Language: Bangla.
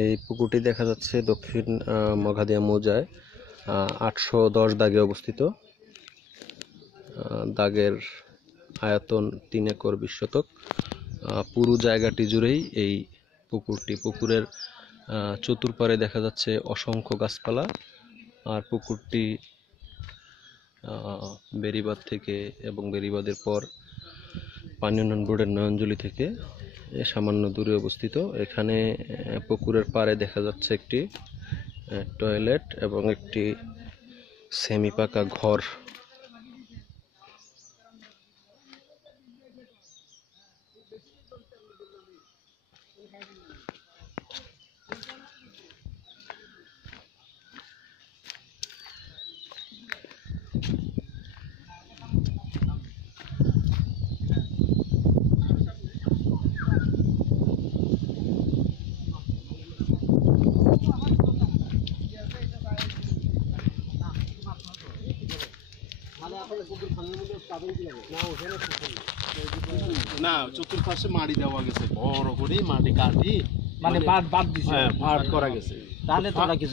এই পুকুরটি দেখা যাচ্ছে দক্ষিণ মঘাদিয়া মৌজায় 810 দাগে অবস্থিত। দাগের আয়তন 3 একর 20 শতক। পুরো জায়গাটি জুড়েই এই পুকুরের চতুর্পারে দেখা যাচ্ছে অসংখ্য গাছপালা। আর পুকুরটি বেড়িবাঁধ থেকে এবং বেড়িবাঁধের পর পানি উন্নয়ন বোর্ডের নয়নজলি থেকে সামান্য দূরে অবস্থিত। এখানে পুকুরের পাড়ে দেখা যাচ্ছে একটি টয়লেট এবং একটি সেমি পাকা ঘর। না, চতুর্পাশে মাটি দেওয়া গেছে, বড় করে মাটি কাটি, মানে বাদ দিছে, ভাট করা গেছে, তাহলে তো কিছু